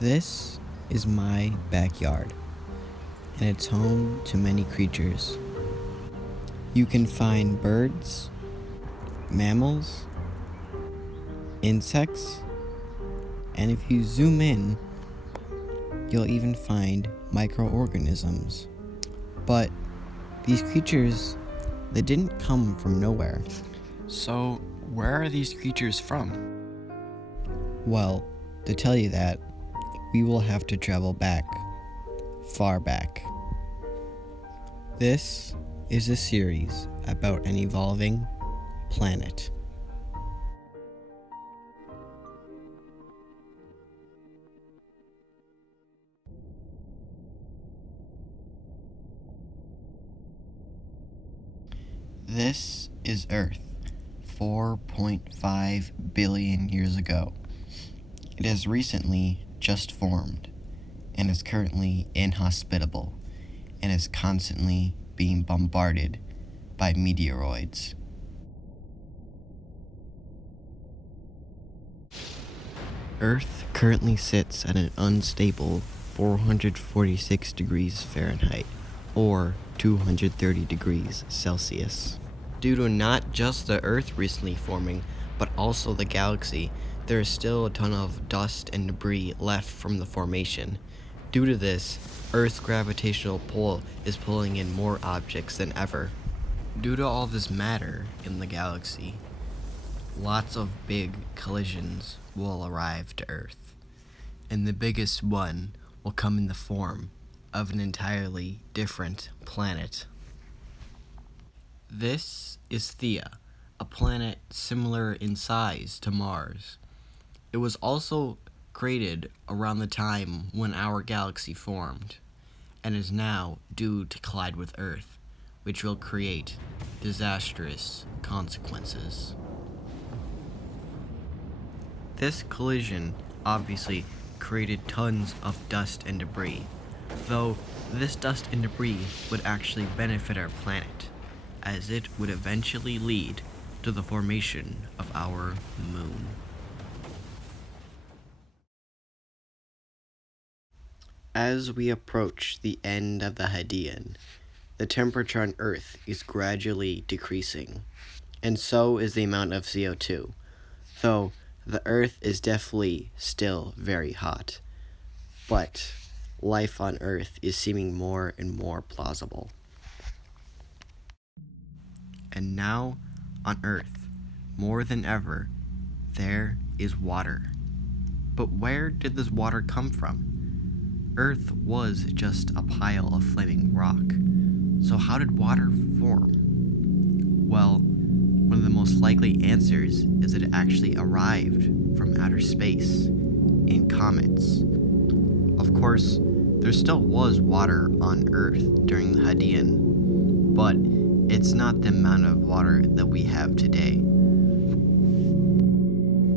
This is my backyard, and it's home to many creatures. You can find birds, mammals, insects, and if you zoom in, you'll even find microorganisms. But these creatures, they didn't come from nowhere. So, where are these creatures from? Well, to tell you that, we will have to travel back, far back. This is a series about an evolving planet. This is Earth, 4.5 billion years ago. It has recently just formed and is currently inhospitable and is constantly being bombarded by meteoroids. Earth currently sits at an unstable 446 degrees Fahrenheit or 230 degrees Celsius. Due to not just the Earth recently forming, but also the galaxy, there is still a ton of dust and debris left from the formation. Due to this, Earth's gravitational pull is pulling in more objects than ever. Due to all this matter in the galaxy, lots of big collisions will arrive to Earth, and the biggest one will come in the form of an entirely different planet. This is Theia, a planet similar in size to Mars. It was also created around the time when our galaxy formed, and is now due to collide with Earth, which will create disastrous consequences. This collision obviously created tons of dust and debris, though this dust and debris would actually benefit our planet, as it would eventually lead to the formation of our moon. As we approach the end of the Hadean, the temperature on Earth is gradually decreasing, and so is the amount of CO2, though the Earth is definitely still very hot. But life on Earth is seeming more and more plausible. And now, on Earth, more than ever, there is water. But where did this water come from? Earth was just a pile of flaming rock. So how did water form? Well, one of the most likely answers is that it actually arrived from outer space, in comets. Of course, there still was water on Earth during the Hadean, but it's not the amount of water that we have today.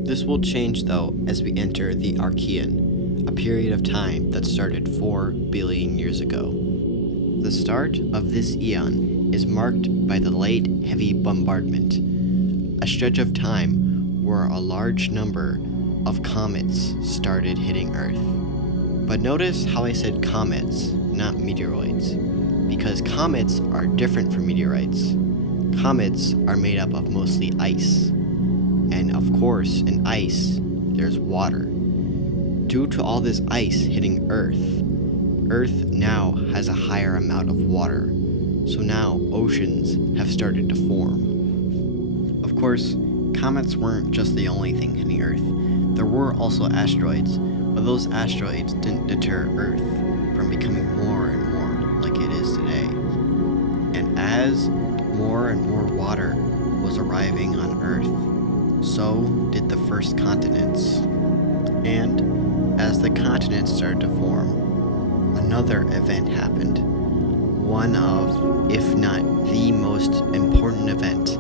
This will change though as we enter the Archean, a period of time that started 4 billion years ago. The start of this eon is marked by the late heavy bombardment, a stretch of time where a large number of comets started hitting Earth. But notice how I said comets, not meteoroids, because comets are different from meteorites. Comets are made up of mostly ice, and of course in ice there's water. Due to all this ice hitting Earth now has a higher amount of water, so now oceans have started to form. Of course, comets weren't just the only thing hitting Earth. There were also asteroids, but those asteroids didn't deter Earth from becoming more and more like it is today. And as more and more water was arriving on Earth, so did the first continents. And as the continents started to form, another event happened. One of, if not the most important event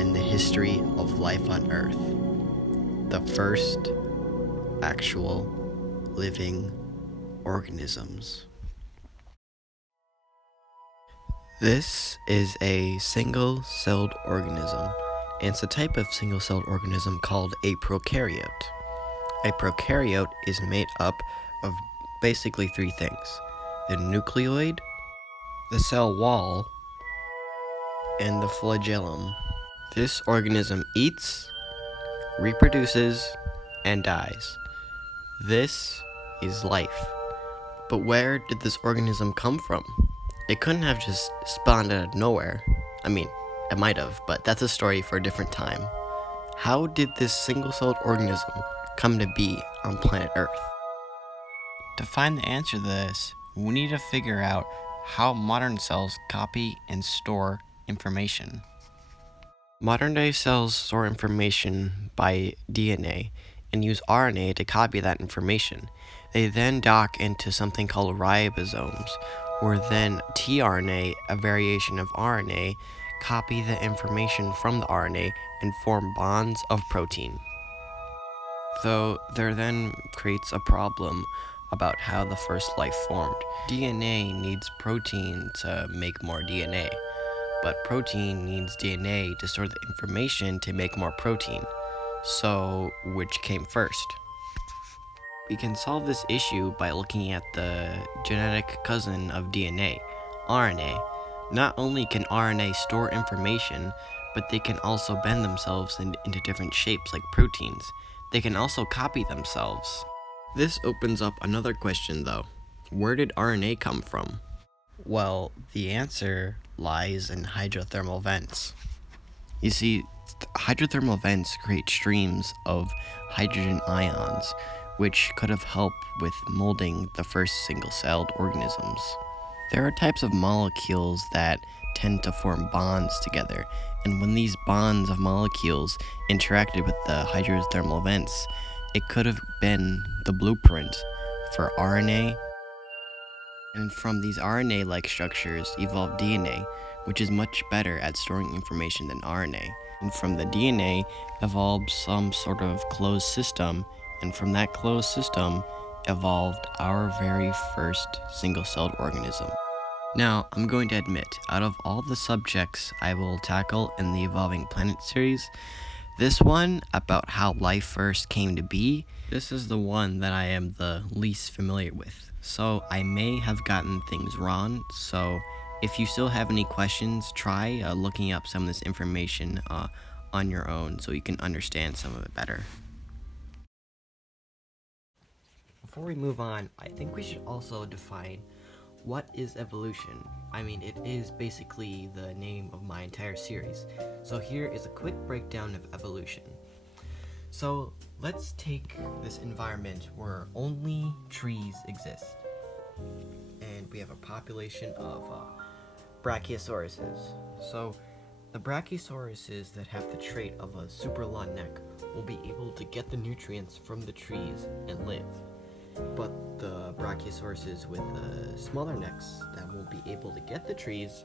in the history of life on Earth. The first actual living organisms. This is a single-celled organism, and it's a type of single-celled organism called a prokaryote. A prokaryote is made up of basically three things: the nucleoid, the cell wall, and the flagellum. This organism eats, reproduces, and dies. This is life. But where did this organism come from? It couldn't have just spawned out of nowhere. I mean, it might have, but that's a story for a different time. How did this single-celled organism come to be on planet Earth? To find the answer to this, we need to figure out how modern cells copy and store information. Modern-day cells store information by DNA and use RNA to copy that information. They then dock into something called ribosomes, where then tRNA, a variation of RNA, copy the information from the RNA and form bonds of protein. Though there then creates a problem about how the first life formed. DNA needs protein to make more DNA, but protein needs DNA to store the information to make more protein. So, which came first? We can solve this issue by looking at the genetic cousin of DNA, RNA. Not only can RNA store information, but they can also bend themselves into different shapes like proteins. They can also copy themselves. This opens up another question though. Where did RNA come from? Well, the answer lies in hydrothermal vents. You see, hydrothermal vents create streams of hydrogen ions, which could have helped with molding the first single-celled organisms. There are types of molecules that tend to form bonds together, and when these bonds of molecules interacted with the hydrothermal vents, it could have been the blueprint for RNA, and from these RNA-like structures evolved DNA, which is much better at storing information than RNA. And from the DNA evolved some sort of closed system, and from that closed system evolved our very first single-celled organism. Now, I'm going to admit, out of all the subjects I will tackle in the Evolving Planet series, this one, about how life first came to be, this is the one that I am the least familiar with. So I may have gotten things wrong, so if you still have any questions, try looking up some of this information on your own so you can understand some of it better. Before we move on, I think we should also define what is evolution. I mean, it is basically the name of my entire series. So here is a quick breakdown of evolution. So let's take this environment where only trees exist. And we have a population of brachiosauruses. So the brachiosauruses that have the trait of a super long neck will be able to get the nutrients from the trees and live. But the brachiosauruses with smaller necks that won't be able to get the trees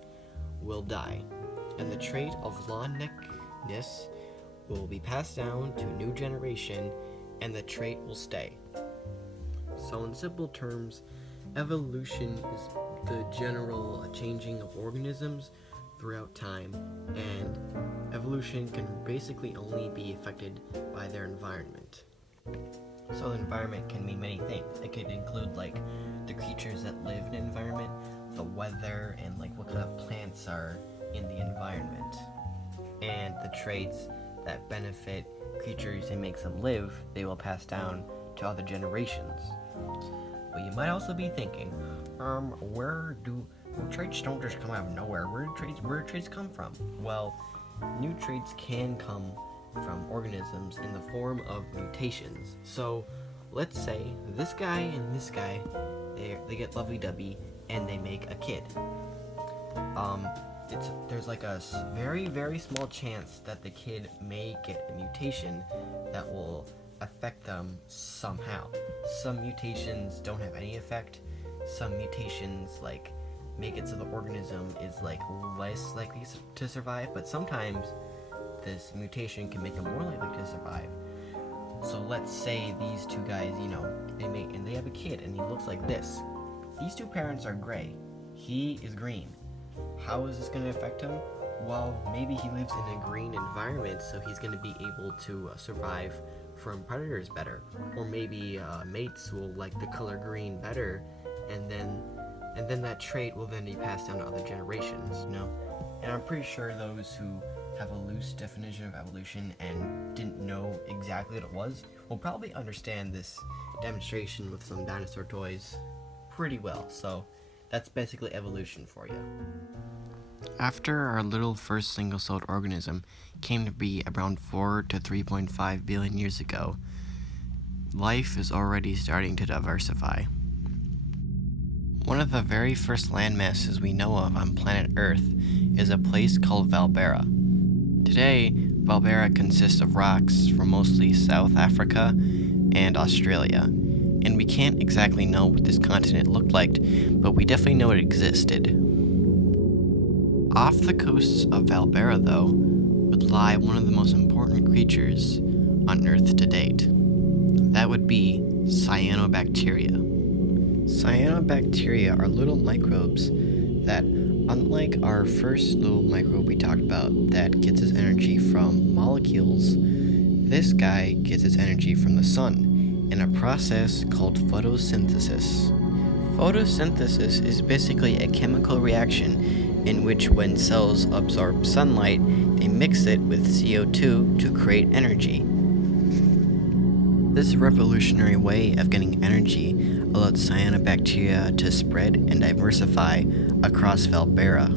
will die. And the trait of long neckness will be passed down to a new generation, and the trait will stay. So in simple terms, evolution is the general changing of organisms throughout time, and evolution can basically only be affected by their environment. So the environment can mean many things. It could include like the creatures that live in an environment, the weather, and like what kind of plants are in the environment. And the traits that benefit creatures and makes them live, they will pass down to other generations. But you might also be thinking, traits don't just come out of nowhere. Where do traits come from? Well, new traits can come from organisms in the form of mutations. So let's say this guy and this guy, they get lovey-dovey and they make a kid. There's like a very, very small chance that the kid may get a mutation that will affect them somehow. Some mutations don't have any effect. Some mutations like make it so the organism is like less likely to survive, but sometimes this mutation can make them more likely to survive. So let's say these two guys, they have a kid and he looks like this. These two parents are gray. He is green. How is this going to affect him? Well, maybe he lives in a green environment, so he's going to be able to survive from predators better, or maybe mates will like the color green better, and then that trait will then be passed down to other generations, you know? And I'm pretty sure those who have a loose definition of evolution and didn't know exactly what it was will probably understand this demonstration with some dinosaur toys pretty well. So that's basically evolution for you. After our little first single-celled organism came to be around 4 to 3.5 billion years ago, life is already starting to diversify. One of the very first landmasses we know of on planet Earth is a place called Valbera. Today, Valbera consists of rocks from mostly South Africa and Australia, and we can't exactly know what this continent looked like, but we definitely know it existed. Off the coasts of Valbera, though, would lie one of the most important creatures on Earth to date. That would be cyanobacteria. Cyanobacteria are little microbes that, unlike our first little microbe we talked about that gets its energy from molecules, this guy gets its energy from the sun in a process called photosynthesis. Photosynthesis is basically a chemical reaction in which when cells absorb sunlight, they mix it with CO2 to create energy. This revolutionary way of getting energy allowed cyanobacteria to spread and diversify across Valbera,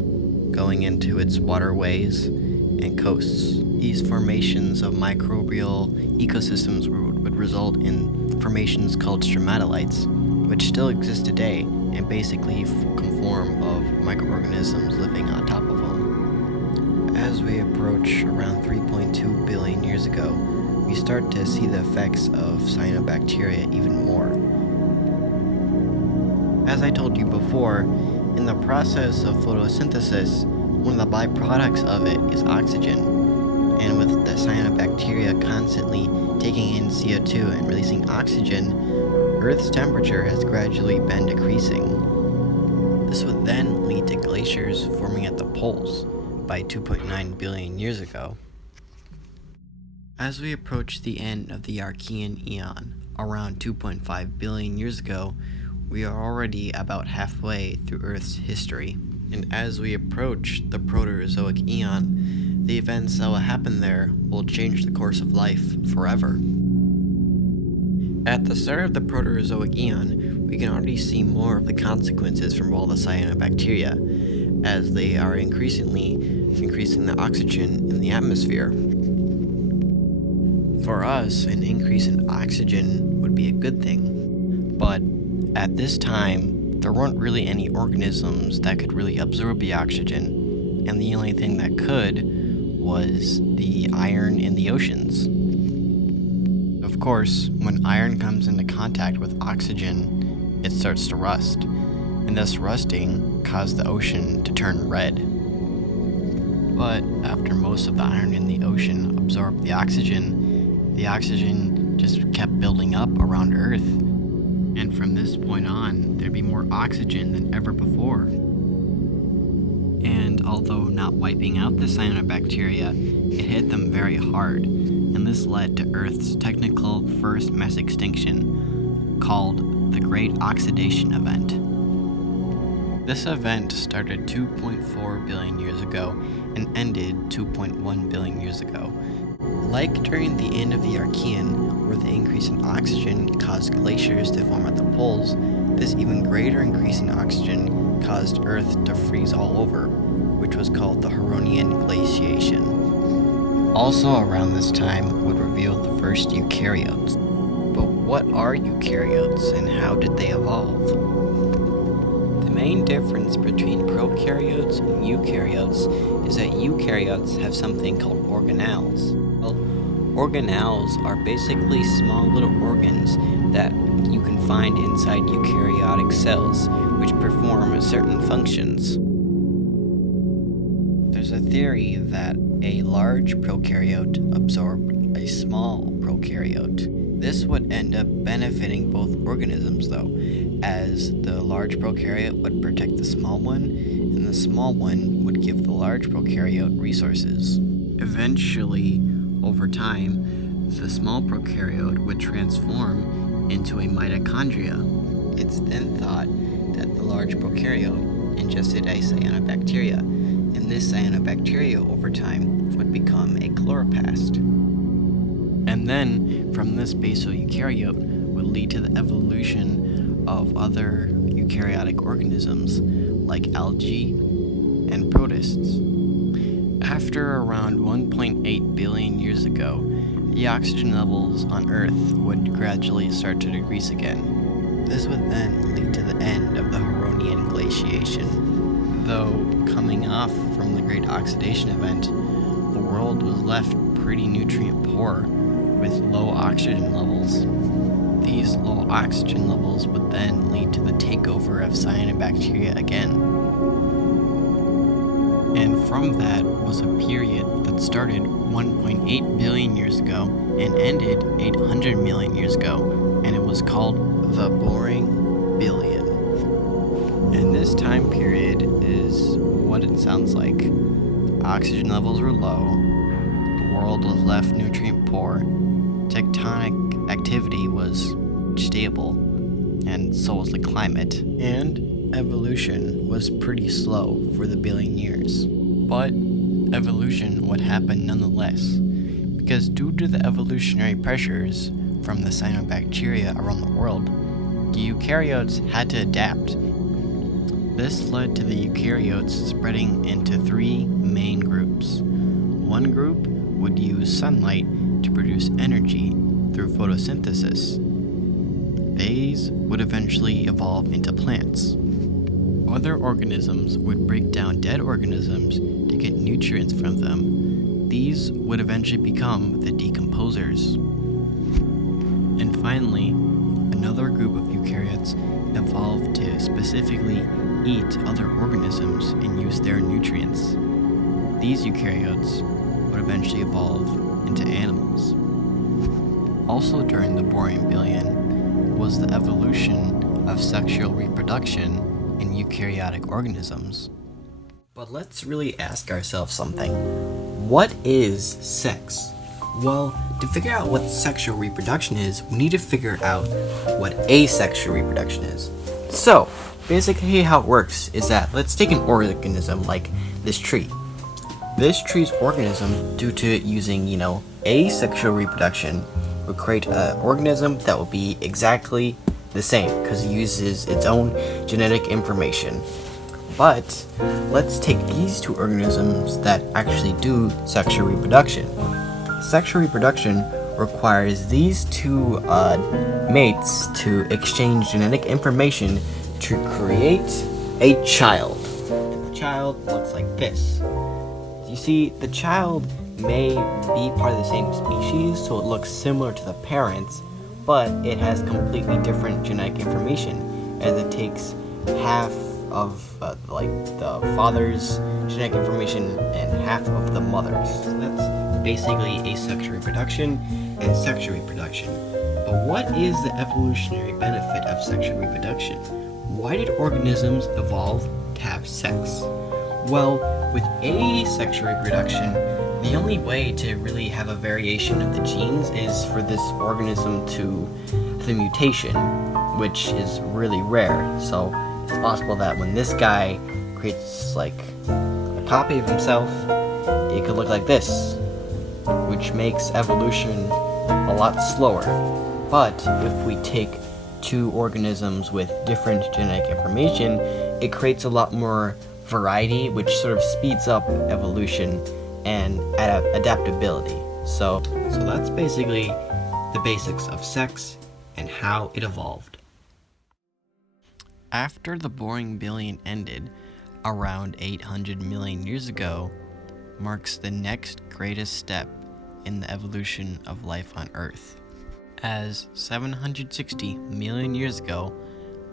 going into its waterways and coasts. These formations of microbial ecosystems would result in formations called stromatolites, which still exist today and basically conform of microorganisms living on top of them. As we approach around 3.2 billion years ago, we start to see the effects of cyanobacteria even more. As I told you before, in the process of photosynthesis, one of the byproducts of it is oxygen. And with the cyanobacteria constantly taking in CO2 and releasing oxygen, Earth's temperature has gradually been decreasing. This would then lead to glaciers forming at the poles by 2.9 billion years ago. As we approach the end of the Archean Eon, around 2.5 billion years ago, we are already about halfway through Earth's history. And as we approach the Proterozoic Eon, the events that will happen there will change the course of life forever. At the start of the Proterozoic Eon, we can already see more of the consequences from all the cyanobacteria, as they are increasingly increasing the oxygen in the atmosphere. For us, an increase in oxygen would be a good thing, but at this time, there weren't really any organisms that could really absorb the oxygen, and the only thing that could was the iron in the oceans. Of course, when iron comes into contact with oxygen, it starts to rust, and this rusting caused the ocean to turn red. But after most of the iron in the ocean absorbed the oxygen just kept building up around Earth. And from this point on, there'd be more oxygen than ever before. And although not wiping out the cyanobacteria, it hit them very hard, and this led to Earth's technical first mass extinction, called the Great Oxidation Event. This event started 2.4 billion years ago and ended 2.1 billion years ago. Like during the end of the Archean, where the increase in oxygen caused glaciers to form at the poles, this even greater increase in oxygen caused Earth to freeze all over, which was called the Huronian glaciation. Also around this time would reveal the first eukaryotes. But what are eukaryotes and how did they evolve? The main difference between prokaryotes and eukaryotes is that eukaryotes have something called organelles. Organelles are basically small little organs that you can find inside eukaryotic cells, which perform certain functions. There's a theory that a large prokaryote absorbed a small prokaryote. This would end up benefiting both organisms, though, as the large prokaryote would protect the small one, and the small one would give the large prokaryote resources. Eventually, over time, The small prokaryote would transform into a mitochondria. It's then thought that the large prokaryote ingested a cyanobacteria, and this cyanobacteria over time would become a chloroplast. And then, from this basal eukaryote would lead to the evolution of other eukaryotic organisms like algae and protists. After around 1.8 billion years ago, the oxygen levels on Earth would gradually start to decrease again. This would then lead to the end of the Huronian glaciation. Though coming off from the Great Oxidation Event, the world was left pretty nutrient poor with low oxygen levels. These low oxygen levels would then lead to the takeover of cyanobacteria again. And from that was a period that started 1.8 billion years ago and ended 800 million years ago, and it was called The Boring Billion. And this time period is what it sounds like. Oxygen levels were low, the world was left nutrient poor, tectonic activity was stable, and so was the climate. And evolution was pretty slow for the billion years. But evolution would happen nonetheless, because due to the evolutionary pressures from the cyanobacteria around the world, the eukaryotes had to adapt. This led to the eukaryotes spreading into three main groups. One group would use sunlight to produce energy through photosynthesis. These would eventually evolve into plants. Other organisms would break down dead organisms to get nutrients from them. These would eventually become the decomposers. And finally, another group of eukaryotes evolved to specifically eat other organisms and use their nutrients. These eukaryotes would eventually evolve into animals. Also during the Boring Billion was the evolution of sexual reproduction in eukaryotic organisms. But let's really ask ourselves something. What is sex? Well, to figure out what sexual reproduction is, we need to figure out what asexual reproduction is. So, basically how it works is that let's take an organism like this tree. This tree's organism, due to it using, asexual reproduction, would create an organism that will be exactly the same because it uses its own genetic information. But let's take these two organisms that actually do sexual reproduction. Sexual reproduction requires these two mates to exchange genetic information to create a child. And the child looks like this. You see, the child may be part of the same species, so it looks similar to the parents, but it has completely different genetic information, as it takes half of the father's genetic information and half of the mother's. So that's basically asexual reproduction and sexual reproduction. But what is the evolutionary benefit of sexual reproduction? Why did organisms evolve to have sex? Well, with asexual reproduction, the only way to really have a variation of the genes is for this organism to have a mutation, which is really rare. So it's possible that when this guy creates like a copy of himself, it could look like this, which makes evolution a lot slower. But if we take two organisms with different genetic information, it creates a lot more variety, which sort of speeds up evolution and adaptability. So that's basically the basics of sex and how it evolved. After the Boring Billion ended, around 800 million years ago, marks the next greatest step in the evolution of life on Earth, as 760 million years ago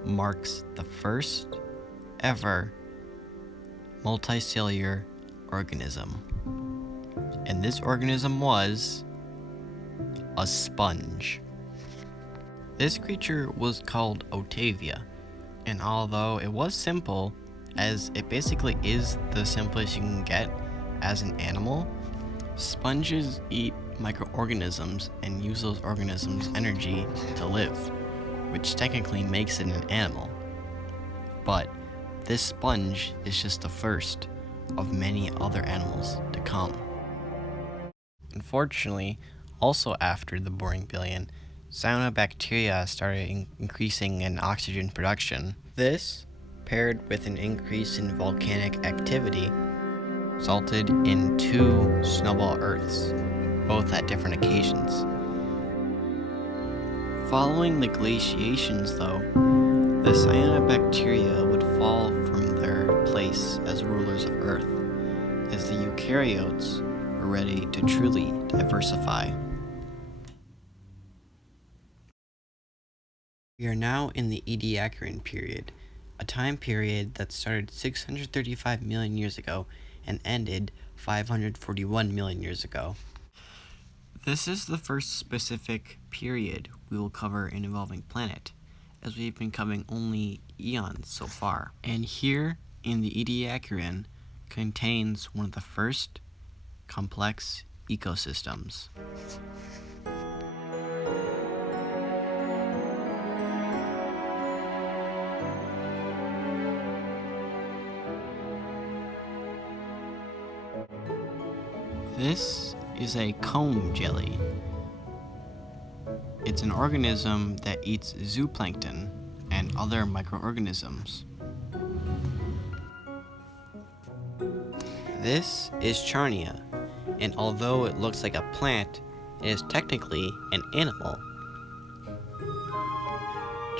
marks the first ever multicellular organism. And this organism was a sponge. This creature was called Otavia, and although it was simple, as it basically is the simplest you can get as an animal, sponges eat microorganisms and use those organisms' energy to live, which technically makes it an animal. But this sponge is just the first of many other animals to come. Unfortunately, also after the boring billion, cyanobacteria started increasing in oxygen production. This, paired with an increase in volcanic activity, resulted in 2 snowball Earths, both at different occasions. Following the glaciations, though, the cyanobacteria would fall from their place as rulers of Earth, as the eukaryotes were ready to truly diversify. We are now in the Ediacaran period, a time period that started 635 million years ago and ended 541 million years ago. This is the first specific period we will cover in Evolving Planet, as we've been covering only eons so far. And here in the Ediacaran contains one of the first complex ecosystems. This is a comb jelly. It's an organism that eats zooplankton and other microorganisms. This is Charnia, and although it looks like a plant, it is technically an animal.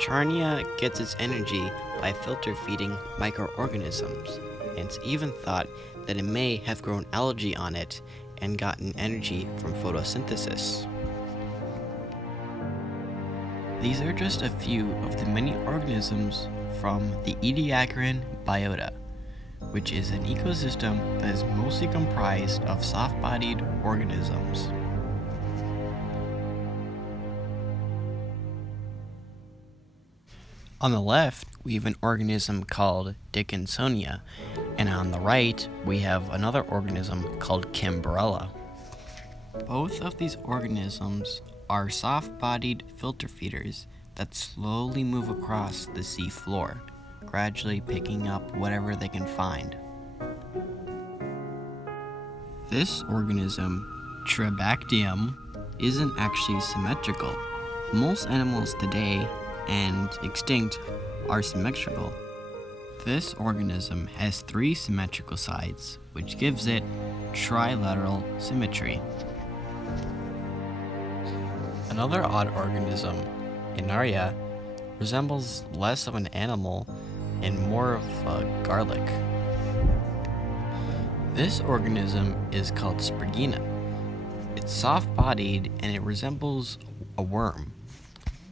Charnia gets its energy by filter feeding microorganisms, and it's even thought that it may have grown algae on it and gotten energy from photosynthesis. These are just a few of the many organisms from the Ediacaran biota, which is an ecosystem that is mostly comprised of soft-bodied organisms. On the left, we have an organism called Dickinsonia, and on the right, we have another organism called Kimbrella. Both of these organisms are soft-bodied filter feeders that slowly move across the sea floor, gradually picking up whatever they can find. This organism, Tribactium, isn't actually symmetrical. Most animals today and extinct are symmetrical. This organism has 3 symmetrical sides, which gives it trilateral symmetry. Another odd organism, Inaria, resembles less of an animal and more of a garlic. This organism is called Spergina. It's soft-bodied and it resembles a worm.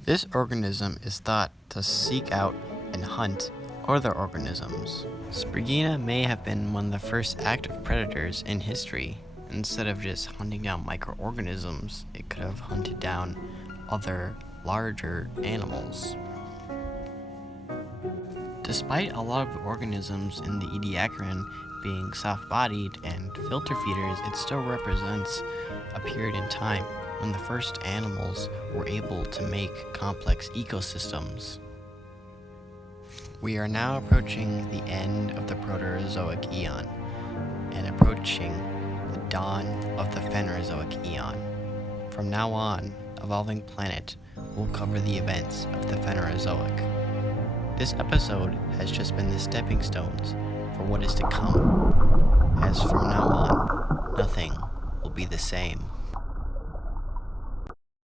This organism is thought to seek out and hunt other organisms. Spergina may have been one of the first active predators in history. Instead of just hunting down microorganisms, it could have hunted down other larger animals. Despite a lot of the organisms in the Ediacaran being soft-bodied and filter feeders, it still represents a period in time when the first animals were able to make complex ecosystems. We are now approaching the end of the Proterozoic Eon and approaching the dawn of the Phanerozoic Eon. From now on, Evolving Planet will cover the events of the Phanerozoic. This episode has just been the stepping stones for what is to come, as from now on, nothing will be the same.